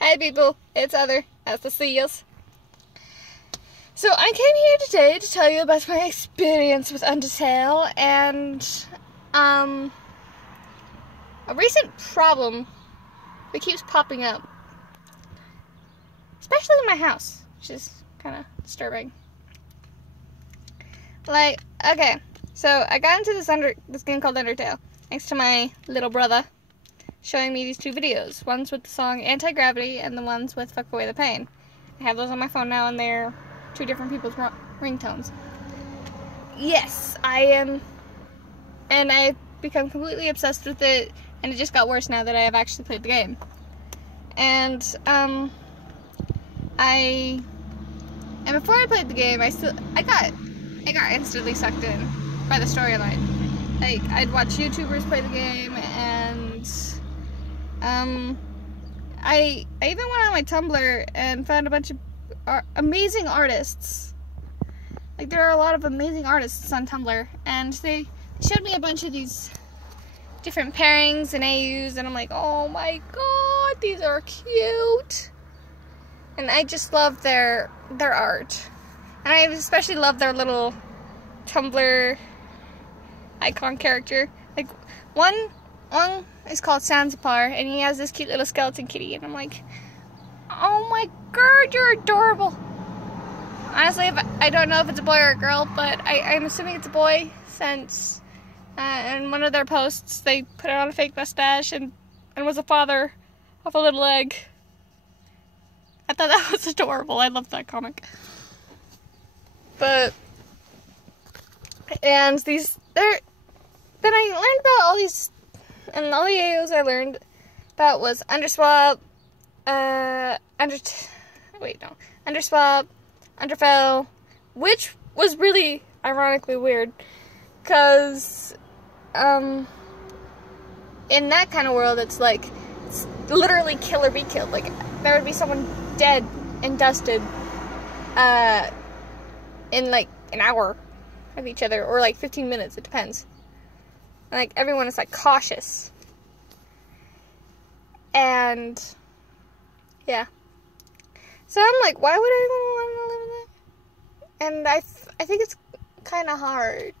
Hey people, it's Heather, as the seals. So I came here today to tell you about my experience with Undertale and a recent problem that keeps popping up, especially in my house, which is kind of disturbing. Like, okay, so I got into this game called Undertale thanks to my little brother showing me these two videos. One's with the song Anti-Gravity and the one's with Fuck Away the Pain. I have those on my phone now and they're two different people's ringtones. Yes, I am, and I've become completely obsessed with it, and it just got worse now that I have actually played the game. And before I played the game, I got instantly sucked in by the storyline. Like, I'd watch YouTubers play the game, and I even went on my Tumblr and found a bunch of amazing artists. Like, there are a lot of amazing artists on Tumblr, and they showed me a bunch of these different pairings and AUs, and I'm like, oh my god, these are cute. And I just love their art. And I especially love their little Tumblr icon character. Like, one is called Sanzapar, and he has this cute little skeleton kitty, and I'm like, oh my god, you're adorable. Honestly, I don't know if it's a boy or a girl, but I'm assuming it's a boy, since in one of their posts they put on a fake mustache and was a father of a little egg. I thought that was adorable. I loved that comic. But, and then I learned about all these, and all the AOs I learned about was Underswap, Underswap, Underfell, which was really ironically weird, because, in that kind of world, it's like, it's literally kill or be killed. Like, there would be someone dead and dusted, in like an hour of each other, or like 15 minutes, it depends. And like, everyone is like cautious. And yeah. So I'm like, why would anyone want to live in that? And I think it's kind of hard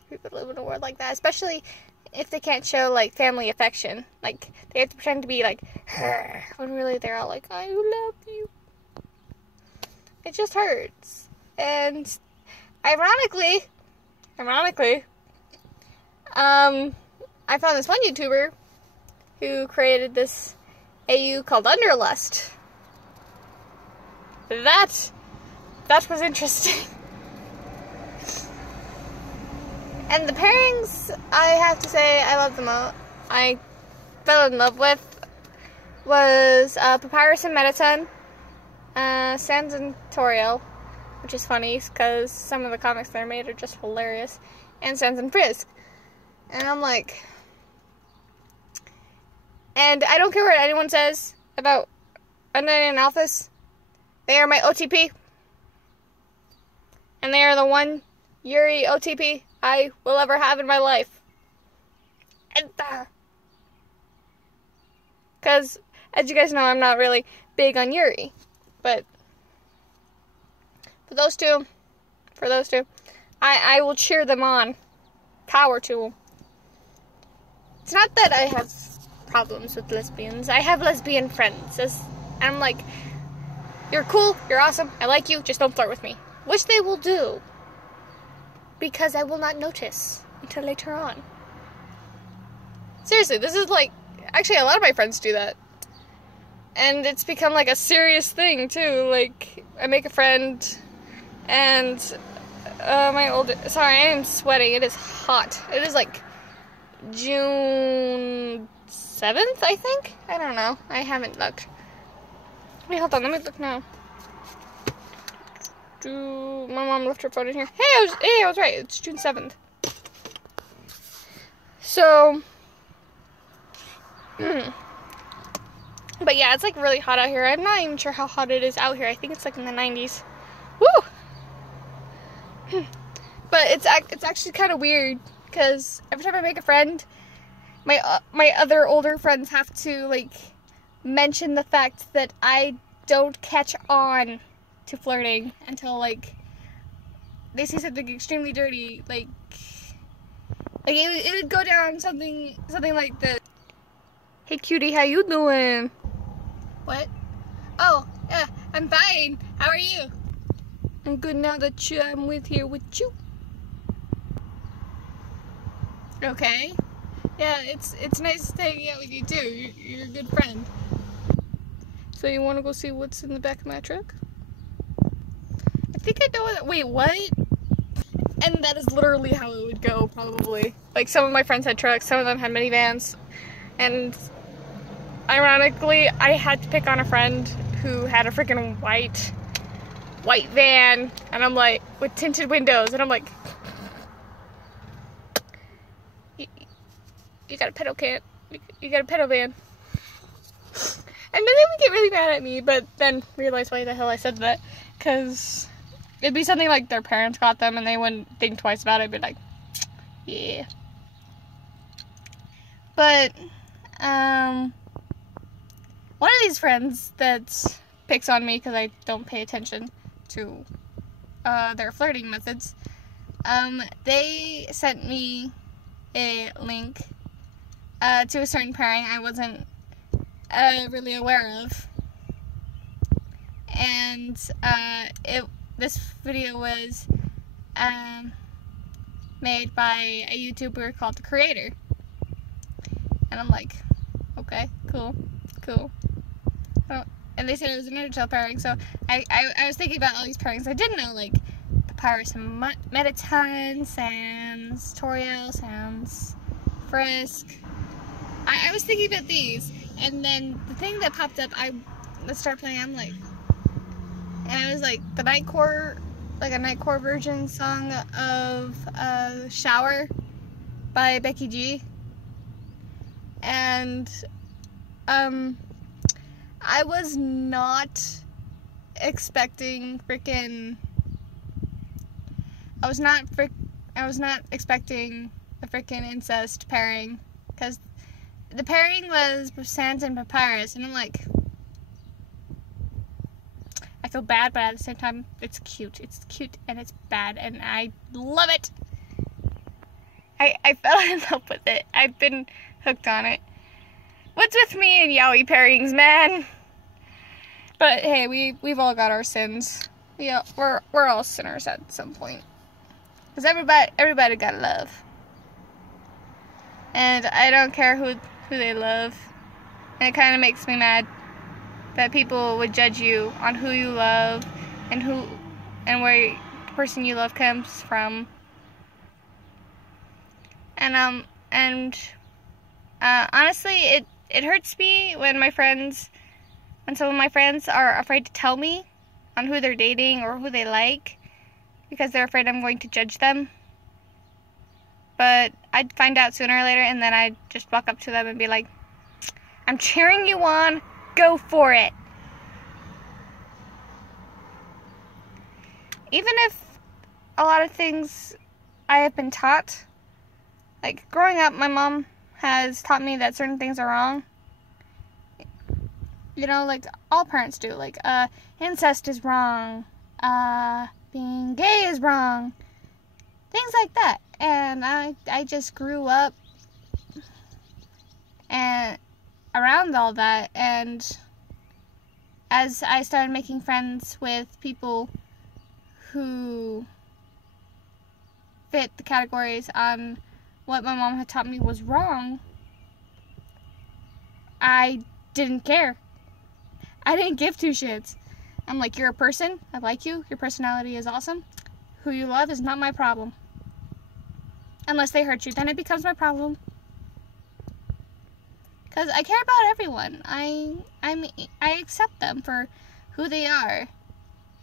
for people to live in a world like that, especially if they can't show like family affection. Like, they have to pretend to be like, when really they're all like, I love you. It just hurts. And ironically, I found this one YouTuber who created this AU called Underlust. That was interesting. And the pairings, I have to say, I love the most. I fell in love with was Papyrus and Mettaton, Sans and Toriel, which is funny because some of the comics they're made are just hilarious, and Sans and Frisk. And I'm like, and I don't care what anyone says about Undead and Alphas. They are my OTP. And they are the one Yuri OTP I will ever have in my life. Because, as you guys know, I'm not really big on Yuri. But for those two, I will cheer them on. Power to them. It's not that I have problems with lesbians. I have lesbian friends. And I'm like, you're cool, you're awesome, I like you, just don't flirt with me. Which they will do. Because I will not notice until later on. Seriously, this is like, actually a lot of my friends do that. And it's become like a serious thing too. Like, I make a friend, and sorry, I am sweating, it is hot. It is like June 7th, I think? I don't know, I haven't looked. Wait, hold on, let me look now. My mom left her phone in here. Hey, I was right. It's June 7th. So, but yeah, it's like really hot out here. I'm not even sure how hot it is out here. I think it's like in the 90s. Woo! But it's actually kind of weird because every time I make a friend, my other older friends have to like mention the fact that I don't catch on to flirting until, like, they say something extremely dirty, like it would go down something like this. Hey cutie, how you doing? What? Oh, yeah, I'm fine. How are you? I'm good now that I'm here with you. Okay. Yeah, it's nice hanging out with you too. You're a good friend. So you want to go see what's in the back of my truck? I think I know that. Wait, what? And that is literally how it would go, probably. Like, some of my friends had trucks, some of them had minivans, and ironically, I had to pick on a friend who had a freaking white van, and I'm like, with tinted windows, and I'm like, you got a pedal can, you got a pedal van. And then they would get really mad at me, but then realize why the hell I said that, because it'd be something like their parents got them and they wouldn't think twice about it. I'd be like, yeah. But, one of these friends that picks on me because I don't pay attention to their flirting methods, they sent me a link to a certain pairing I wasn't really aware of. And this video was made by a YouTuber called The Creator. And I'm like, okay, cool. And they said it was an Undertale pairing, so I was thinking about all these pairings I didn't know, like Papyrus and Mettaton, Sans, Toriel, Sans, Frisk. I was thinking about these, and then the thing that popped up, let's start playing, I'm like, and it was like the Nightcore, like a Nightcore version song of Shower by Becky G. And I was not expecting I was not expecting a freaking incest pairing, because the pairing was Sans and Papyrus, and I'm like, I feel bad, but at the same time, it's cute. It's cute and it's bad, and I love it. I fell in love with it. I've been hooked on it. What's with me and yaoi pairings, man? But hey, we've all got our sins. Yeah, we're all sinners at some point. Cause everybody got love, and I don't care who they love, and it kind of makes me mad that people would judge you on who you love and where the person you love comes from. And honestly, it hurts me when some of my friends are afraid to tell me on who they're dating or who they like, because they're afraid I'm going to judge them. But I'd find out sooner or later, and then I'd just walk up to them and be like, I'm cheering you on, go for it. Even if a lot of things I have been taught, like growing up, my mom has taught me that certain things are wrong. You know, like all parents do. Like, incest is wrong. Being gay is wrong. Things like that. And I just grew up and around all that. And as I started making friends with people who fit the categories on what my mom had taught me was wrong, I didn't care. I didn't give two shits. I'm like, you're a person, I like you, your personality is awesome. Who you love is not my problem. Unless they hurt you, then it becomes my problem. Because I care about everyone. I accept them for who they are.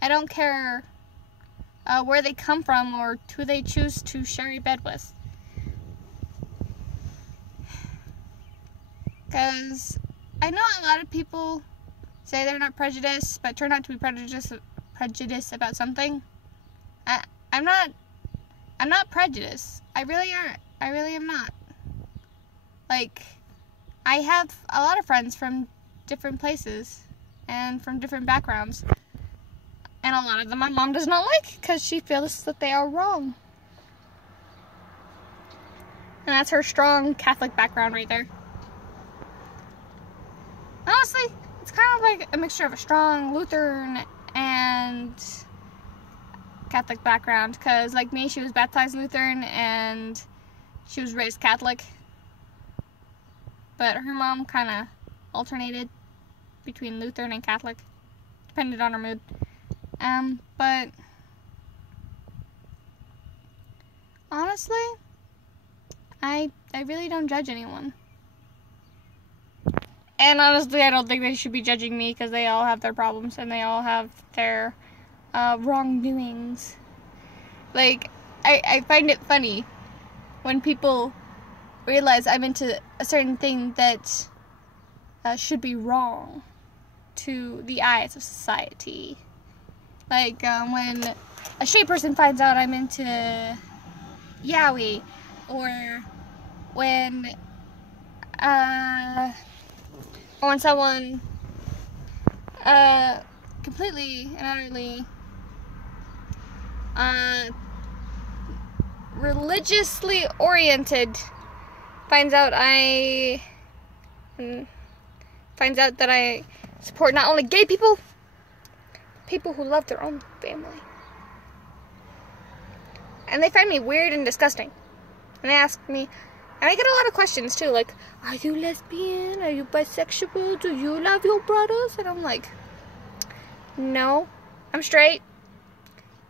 I don't care where they come from or who they choose to share a bed with. Because I know a lot of people say they're not prejudiced, but turn out to be prejudiced about something. I'm not prejudiced. I really aren't. I really am not. Like, I have a lot of friends from different places and from different backgrounds. And a lot of them my mom does not like because she feels that they are wrong. And that's her strong Catholic background right there. Honestly, it's kind of like a mixture of a strong Lutheran and Catholic background. Because like me, she was baptized Lutheran and she was raised Catholic. But her mom kind of alternated between Lutheran and Catholic. Depended on her mood. But honestly, I really don't judge anyone. And honestly, I don't think they should be judging me because they all have their problems and they all have their wrongdoings. Like, I find it funny when people realize I'm into a certain thing that should be wrong to the eyes of society. Like, when a straight person finds out I'm into yaoi, or when someone completely and utterly religiously oriented finds out that I support not only gay people, people who love their own family. And they find me weird and disgusting. And they ask me, and I get a lot of questions too, like, are you lesbian? Are you bisexual? Do you love your brothers? And I'm like, no, I'm straight.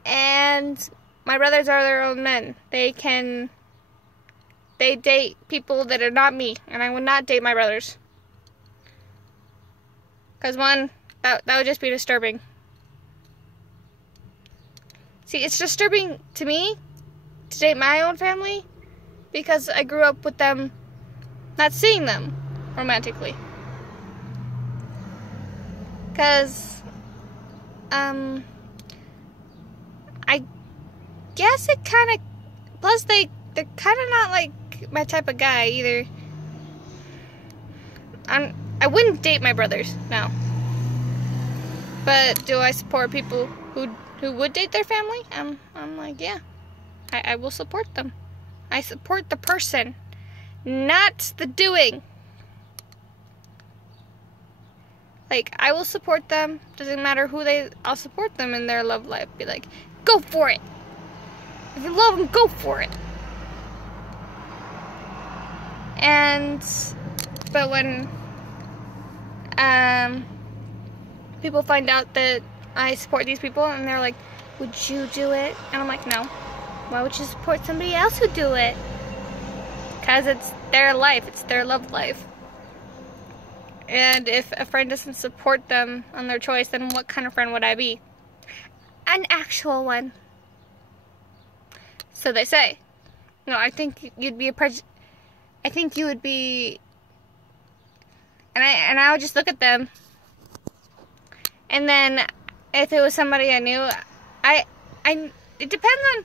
And my brothers are their own men. They date people that are not me, and I would not date my brothers. Because one, that would just be disturbing. See, it's disturbing to me to date my own family because I grew up with them not seeing them romantically. Because, I guess it kind of, plus they're kind of not like my type of guy either. I wouldn't date my brothers, no. But do I support people who would date their family? I'm like, yeah. I will support them. I support the person, not the doing. Like, I will support them. Doesn't matter I'll support them in their love life. Be like, go for it. If you love them, go for it. But when people find out that I support these people and they're like, would you do it? And I'm like, no. Why would you support somebody else who do it? Because it's their life. It's their love life. And if a friend doesn't support them on their choice, then what kind of friend would I be? An actual one. So they say. No, I think you'd be I think you would be... And I would just look at them. And then if it was somebody I knew, it depends on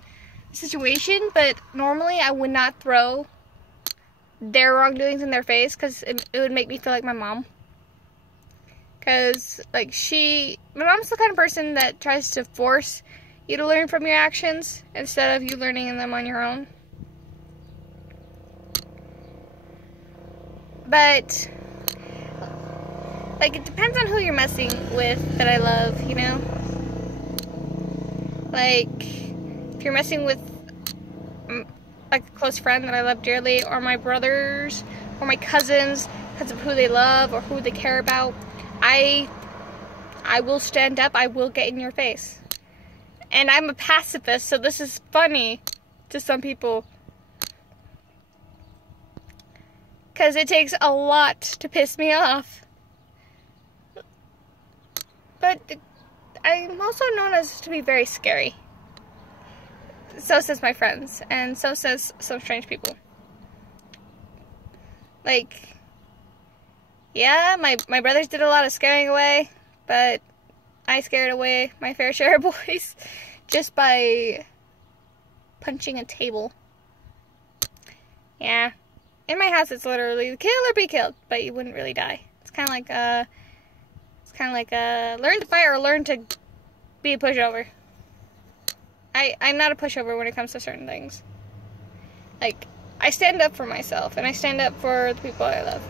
the situation, but normally I would not throw their wrongdoings in their face because it would make me feel like my mom. Because, like, my mom's the kind of person that tries to force you to learn from your actions instead of you learning them on your own. But, like, it depends on who you're messing with that I love, you know? Like, if you're messing with, like, a close friend that I love dearly, or my brothers, or my cousins, because of who they love or who they care about, I will stand up, I will get in your face. And I'm a pacifist, so this is funny to some people. Because it takes a lot to piss me off. But I'm also known as to be very scary. So says my friends, and so says some strange people. Like, yeah, my brothers did a lot of scaring away, but I scared away my fair share of boys just by punching a table. Yeah. In my house, it's literally kill or be killed, but you wouldn't really die. It's kind of like It's kind of like a learn to fight or learn to be a pushover. I'm not a pushover when it comes to certain things. Like, I stand up for myself, and I stand up for the people I love.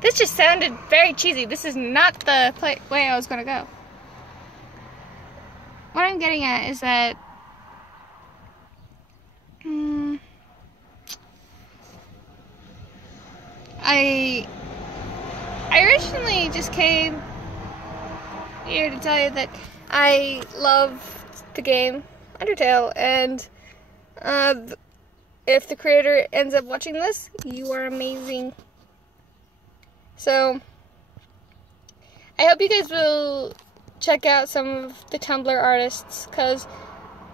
This just sounded very cheesy. This is not the way I was going to go. What I'm getting at is that I originally just came here to tell you that I love the game Undertale, and if the creator ends up watching this, you are amazing. So I hope you guys will check out some of the Tumblr artists, because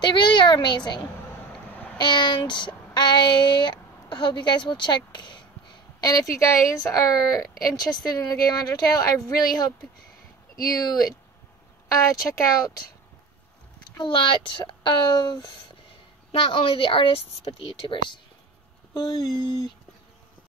they really are amazing. And I hope you guys will check. And if you guys are interested in the game Undertale, I really hope you check out a lot of not only the artists, but the YouTubers. Bye.